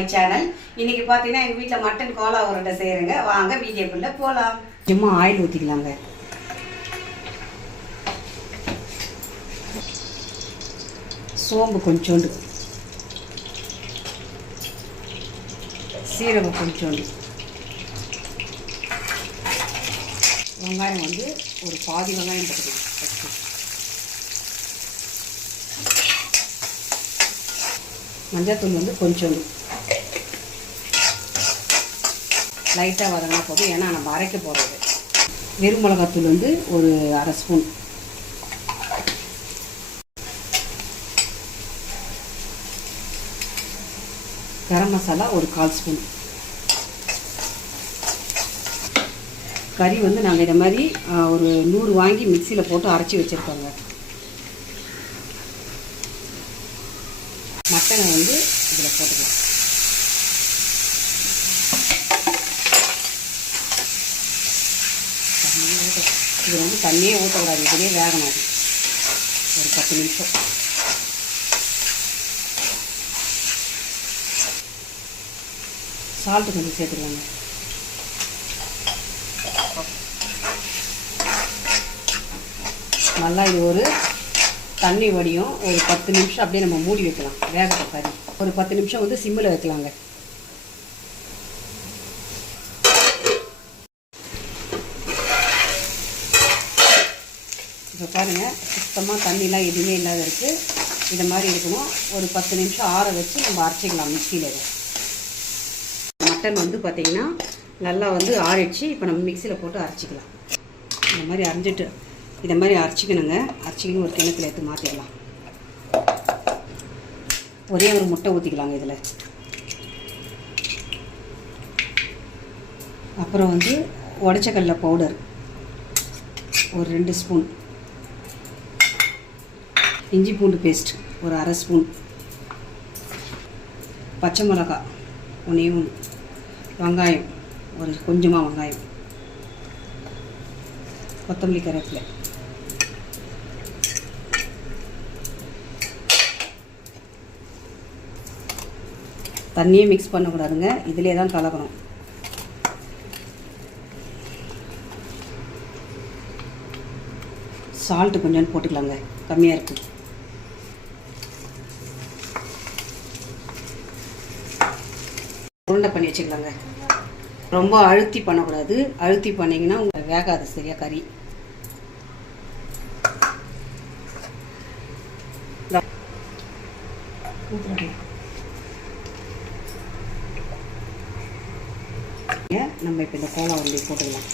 My channel. இன்னைக்கு பார்த்தீங்கன்னா எங்கள் வீட்டில் மட்டன் கோலா உருண்டை செய்கிறேங்க. வாங்க வீடியோக்குள்ளே போகலாம். சும்மா ஆயில் ஊற்றிக்கலாங்க. சோம்பு கொஞ்சோண்டு, சீரகம் கொஞ்சோண்டு, வெங்காயம் வந்து ஒரு பாதி வெங்காயம் போட்டுக்கலாம். மஞ்சள்தூள் வந்து கொஞ்சோண்டு லைட்டாக வதங்கினா போதும், ஏன்னா நம்ம அரைக்க போகிறது. வெறும் மிளகாத்தூள் வந்து ஒரு அரை ஸ்பூன், கரம் மசாலா ஒரு 1/4 ஸ்பூன். கறி வந்து நாங்கள் இதை மாதிரி ஒரு 100 வாங்கி மிக்சியில் போட்டு அரைச்சி வச்சுருக்கோங்க. மட்டனை வந்து இதில் போட்டுக்கலாம். இது வந்து தண்ணியே ஊற்றக்கூடாது, இதிலே வேகணும். ஒரு 10 நிமிஷம். சால்ட்டு கொஞ்சம் சேர்த்துக்கலாங்க. நல்லா இது ஒரு தண்ணி வடியும். ஒரு 10 நிமிஷம் அப்படியே நம்ம மூடி வைக்கலாம். வேகத்தை கறி ஒரு 10 நிமிஷம் வந்து சிம்மில் வைக்கலாங்க. இப்போ பாருங்கள், சுத்தமாக தண்ணிலாம் எதுவுமே இல்லாத இருக்குது. இது மாதிரி இருக்கணும். ஒரு 10 நிமிஷம் ஆற வச்சு நம்ம அரைச்சிக்கலாம் மிக்சியில். மட்டன் வந்து பார்த்திங்கன்னா நல்லா வந்து ஆறிடுச்சு. இப்போ நம்ம மிக்சியில் போட்டு அரைச்சிக்கலாம். இந்த மாதிரி அரைஞ்சிட்டு இதை மாதிரி அரைச்சிக்கணுங்க. அரைச்சிக்கணும் ஒரு கிணத்துல எடுத்து மாற்றிடலாம். ஒரே ஒரு முட்டை ஊற்றிக்கலாங்க இதில். அப்புறம் வந்து உடச்சக்கடலை பவுடர் ஒரு 2 ஸ்பூன், இஞ்சி பூண்டு பேஸ்ட் ஒரு அரை ஸ்பூன், பச்சை மிளகா ஒன்றே ஒன்று, வெங்காயம் ஒரு கொஞ்சமாக வெங்காயம், கொத்தமல்லி கருவேப்பிலை, தண்ணியே மிக்ஸ் பண்ணக்கூடாதுங்க, இதிலே தான் கலக்கணும். சால்ட்டு கொஞ்சம் போட்டுக்கலாங்க, கம்மியாக இருக்குது. உருண்டை பண்ணி வச்சுக்கலாங்க. ரொம்ப அழுத்தி பண்ணக்கூடாது. அழுத்தி பண்ணிங்கன்னா உங்களுக்கு வேகாது சரியா கறி. நம்ம இப்போ இந்த கோலா உருண்டை போட்டுக்கலாம்.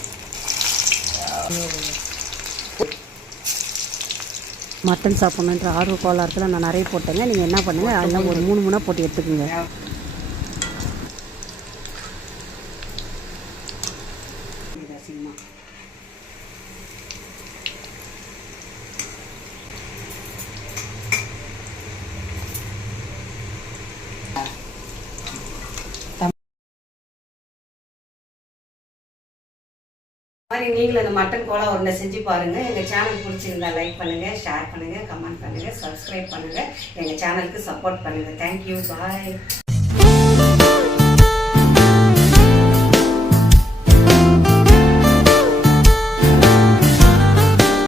மட்டன் சாப்பிட்ணுன்ற ஆர்வ கோலாரத்தில் நான் நிறைய போட்டேங்க. நீங்கள் என்ன பண்ணுங்கள், அதெல்லாம் ஒரு 3 மூணாக போட்டு எடுத்துக்கோங்க. மாதிரி நீங்களும் இந்த மட்டன் கோலா உருண்டை செஞ்சு பாருங்கள். எங்கள் சேனல் பிடிச்சிருந்தா லைக் பண்ணுங்கள், ஷேர் பண்ணுங்கள், கமெண்ட் பண்ணுங்கள், சப்ஸ்கிரைப் பண்ணுங்கள். எங்கள் சேனலுக்கு சப்போர்ட் பண்ணுங்கள். தேங்க்யூ, பாய்.